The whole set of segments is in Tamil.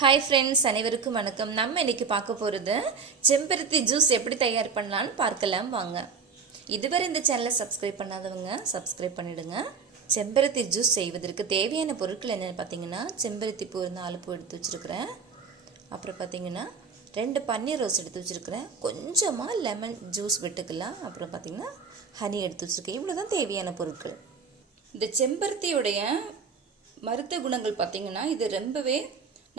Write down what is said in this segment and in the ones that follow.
ஹாய் ஃப்ரெண்ட்ஸ், அனைவருக்கும் வணக்கம். நம்ம இன்னைக்கு பார்க்க போகிறது செம்பருத்தி ஜூஸ் எப்படி தயார் பண்ணலான்னு பார்க்கலாம் வாங்க. இதுவரை இந்த சேனலை சப்ஸ்கிரைப் பண்ணாதவங்க சப்ஸ்கிரைப் பண்ணிவிடுங்க. செம்பருத்தி ஜூஸ் செய்வதற்கு தேவையான பொருட்கள் என்னென்னு பார்த்தீங்கன்னா, செம்பருத்தி பூ 4 பூ எடுத்து வச்சுருக்கிறேன். அப்புறம் பார்த்தீங்கன்னா 2 பன்னீர் ரோஸ் எடுத்து வச்சுருக்கிறேன். கொஞ்சமாக லெமன் ஜூஸ் விட்டுக்கலாம். அப்புறம் பார்த்தீங்கன்னா ஹனி எடுத்து வச்சுருக்கேன். இவ்வளோ தான் தேவையான பொருட்கள். இந்த செம்பருத்தியுடைய மருத்துவ குணங்கள் பார்த்தீங்கன்னா, இது ரொம்பவே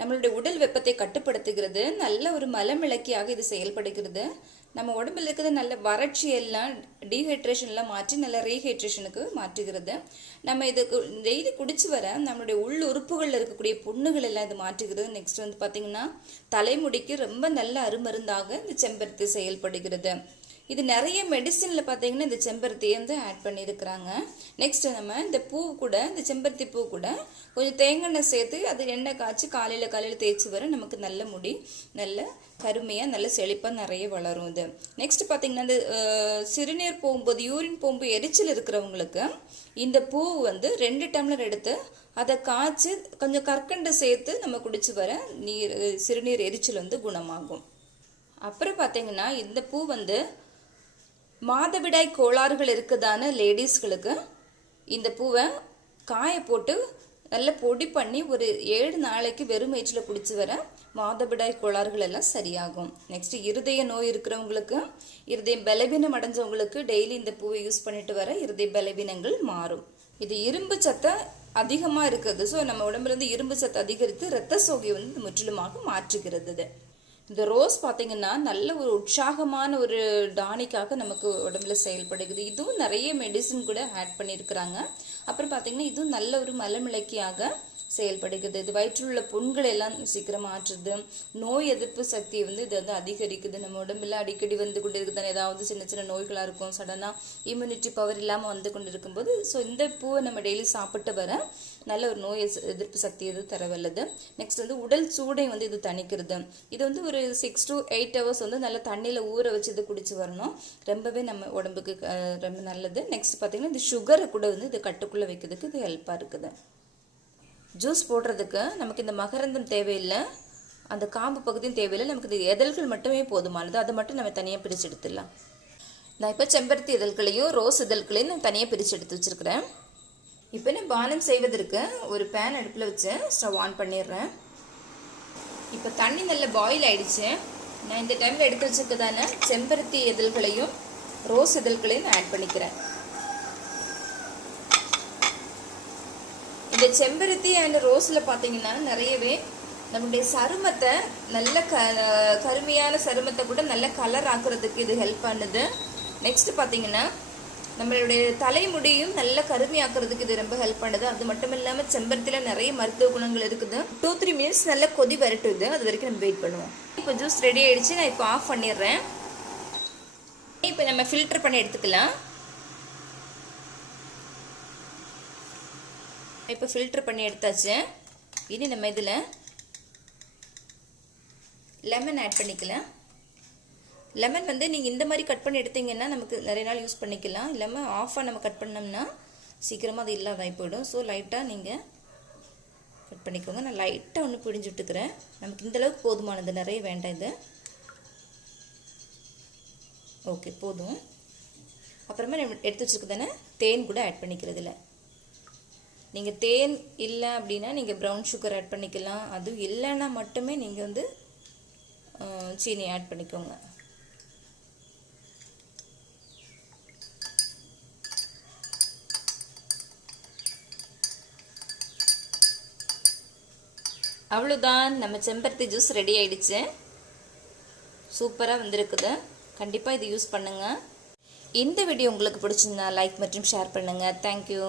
நம்மளுடைய உடல் வெப்பத்தை கட்டுப்படுத்துகிறது. நல்ல ஒரு மலமிளக்கியாக இது செயல்படுகிறது. நம்ம உடம்பில் இருக்கிற நல்ல வறட்சி எல்லாம் டீஹைட்ரேஷன்லாம் மாற்றி நல்ல ரீஹைட்ரேஷனுக்கு மாற்றுகிறது. நம்ம இது டெய்லி குடிச்சு வர நம்மளுடைய உள் உறுப்புகளில் இருக்கக்கூடிய புண்ணுகள் எல்லாம் இது மாற்றுகிறது. நெக்ஸ்ட் வந்து பார்த்திங்கன்னா தலைமுடிக்கு ரொம்ப நல்ல அருமருந்தாக இந்த செம்பருத்தி செயல்படுகிறது. இது நிறைய மெடிசனில் பார்த்தீங்கன்னா இந்த செம்பருத்தியை வந்து ஆட் பண்ணியிருக்கிறாங்க. நெக்ஸ்ட்டு நம்ம இந்த பூ கூட, இந்த செம்பருத்தி பூ கூட கொஞ்சம் தேங்காய் எண்ணெய் சேர்த்து அது எண்ணெய் காய்ச்சி காலையில் தேய்ச்சி வர நமக்கு நல்ல முடி நல்ல கருமையாக நல்ல செழிப்பாக நிறைய வளரும். இது நெக்ஸ்ட் பார்த்தீங்கன்னா இந்த சிறுநீர் போகும்போது யூரின் போகும்போது எரிச்சல் இருக்கிறவங்களுக்கு இந்த பூ வந்து 2 டம்ளர் எடுத்து அதை காய்ச்சி கொஞ்சம் கற்கண்டு சேர்த்து நம்ம குடிச்சு வர சிறுநீர் எரிச்சல் வந்து குணமாகும். அப்புறம் பார்த்தீங்கன்னா இந்த பூ வந்து மாதவிடாய் கோளாறுகள் இருக்குதான லேடிஸ்களுக்கு இந்த பூவை காய போட்டு நல்லா பொடி பண்ணி ஒரு 7 நாளைக்கு வெறும் வயிற்றில் குடிச்சு வர மாதவிடாய் கோளாறுகள் எல்லாம் சரியாகும். நெக்ஸ்ட் இருதய நோய் இருக்கிறவங்களுக்கு, இருதயம் பலவீனம் அடைஞ்சவங்களுக்கு டெய்லி இந்த பூவை யூஸ் பண்ணிட்டு வர இருதய பலவீனங்கள் மாறும். இது இரும்பு சத்தை அதிகமாக இருக்குது. ஸோ நம்ம உடம்புல இருந்து இரும்பு சத்து அதிகரித்து இரத்த சோகையை வந்து முற்றிலுமாக மாற்றுகிறது. இந்த ரோஸ் பார்த்தீங்கன்னா நல்ல ஒரு உற்சாகமான ஒரு டானிக்காக நமக்கு உடம்புல செயல்படுகிறது. இதுவும் நிறைய மெடிசின் கூட ஆட் பண்ணியிருக்கிறாங்க. அப்புறம் பார்த்தீங்கன்னா இதுவும் நல்ல ஒரு மலமிளக்கியாக செயல்படுகிறது. இது வயிற்றில் உள்ள புண்கள் எல்லாம் சீக்கிரம் ஆற்றுது. நோய் எதிர்ப்பு சக்தியை வந்து இது வந்து அதிகரிக்குது. நம்ம உடம்புல அடிக்கடி வந்து கொண்டு இருக்குதானே ஏதாவது சின்ன சின்ன நோய்களாக இருக்கும், சடனாக இம்யூனிட்டி பவர் இல்லாமல் வந்து கொண்டு இருக்கும்போது ஸோ இந்த பூவை நம்ம டெய்லி சாப்பிட்டு வர நல்ல ஒரு நோய் எதிர்ப்பு சக்தி இது தரவல்லது. நெக்ஸ்ட் வந்து உடல் சூடை வந்து இது தணிக்கிறது. இது வந்து ஒரு 6 to 8 hours வந்து நல்ல தண்ணியில் ஊற வச்சு இது குடிச்சு வரணும். ரொம்பவே நம்ம உடம்புக்கு ரொம்ப நல்லது. நெக்ஸ்ட் பார்த்தீங்கன்னா இந்த சுகரை கூட வந்து இது கட்டுக்குள்ளே வைக்கிறதுக்கு இது ஹெல்ப்பாக இருக்குது. ஜூஸ் போடுறதுக்கு நமக்கு இந்த மகரந்தம் தேவையில்லை, அந்த காம்பு பகுதியும் தேவையில்லை. நமக்கு இது இதழ்கள் மட்டுமே போதுமானது. அதை மட்டும் நம்ம தனியாக பிரித்து எடுத்துடலாம். நான் இப்போ செம்பருத்தி இதழ்களையும் ரோஸ் இதழ்களையும் நான் தனியாக பிரித்து எடுத்து வச்சுருக்கிறேன். இப்போ நான் பானம் செய்வதற்கு ஒரு பேன் அடுப்பில் வச்சு ஸ்டவ் ஆன் பண்ணிடுறேன். இப்போ தண்ணி நல்லா பாயில் ஆகிடுச்சு. நான் இந்த டைமில் எடுத்து வச்சுருக்கதான செம்பருத்தி இதழ்களையும் ரோஸ் இதழ்களையும் நான் ஆட் பண்ணிக்கிறேன். இந்த செம்பருத்தி அண்ட் ரோஸில் பார்த்தீங்கன்னா நிறையவே நம்மளுடைய சருமத்தை நல்ல கருமையான சருமத்தை கூட நல்ல கலர் ஆக்குறதுக்கு இது ஹெல்ப் பண்ணுது. நெக்ஸ்ட் பார்த்தீங்கன்னா நம்மளுடைய தலைமுடியும் நல்ல கருமையாக்குறதுக்கு இது ரொம்ப ஹெல்ப் பண்ணுது. அது மட்டும் இல்லாமல் செம்பருத்தியில் நிறைய மருத்துவ குணங்கள் இருக்குது. 2-3 minutes நல்லா கொதி வரட்டுது. அது வரைக்கும் நம்ம வெயிட் பண்ணுவோம். இப்போ ஜூஸ் ரெடி ஆகிடுச்சு. நான் இப்போ ஆஃப் பண்ணிடுறேன். இப்போ நம்ம ஃபில்டர் பண்ணி எடுத்துக்கலாம். இப்போ ஃபில்டர் பண்ணி எடுத்தாச்சு. இனி நம்ம இதில் லெமன் ஆட் பண்ணிக்கலாம். லெமன் வந்து நீங்கள் இந்த மாதிரி கட் பண்ணி எடுத்தீங்கன்னா நமக்கு நிறைய நாள் யூஸ் பண்ணிக்கலாம். இல்லாமல் ஆஃபாக நம்ம கட் பண்ணோம்னா சீக்கிரமாக அது இல்லாதாகி போயிடும். ஸோ லைட்டாக நீங்கள் கட் பண்ணிக்கோங்க. நான் லைட்டாக ஒன்று பிடிஞ்சி விட்டுக்கிறேன். நமக்கு இந்தளவுக்கு போதுமானது, நிறைய வேண்டாம் இது. ஓகே, போதும். அப்புறமா நம்ம எடுத்து வச்சுருக்குதானே தேன் கூட ஆட் பண்ணிக்கிறது இல்லை. நீங்கள் தேன் இல்லை அப்படின்னா நீங்கள் ப்ரௌன் சுகர் ஆட் பண்ணிக்கலாம். அதுவும் இல்லைன்னா மட்டுமே நீங்கள் வந்து சீனி ஆட் பண்ணிக்கோங்க. அவ்வளோதான், நம்ம செம்பருத்தி ஜூஸ் ரெடி ஆயிடுச்சு. சூப்பராக வந்திருக்குது. கண்டிப்பாக இது யூஸ் பண்ணுங்கள். இந்த வீடியோ உங்களுக்கு பிடிச்சிருந்தா லைக் மற்றும் ஷேர் பண்ணுங்கள். தேங்க்யூ.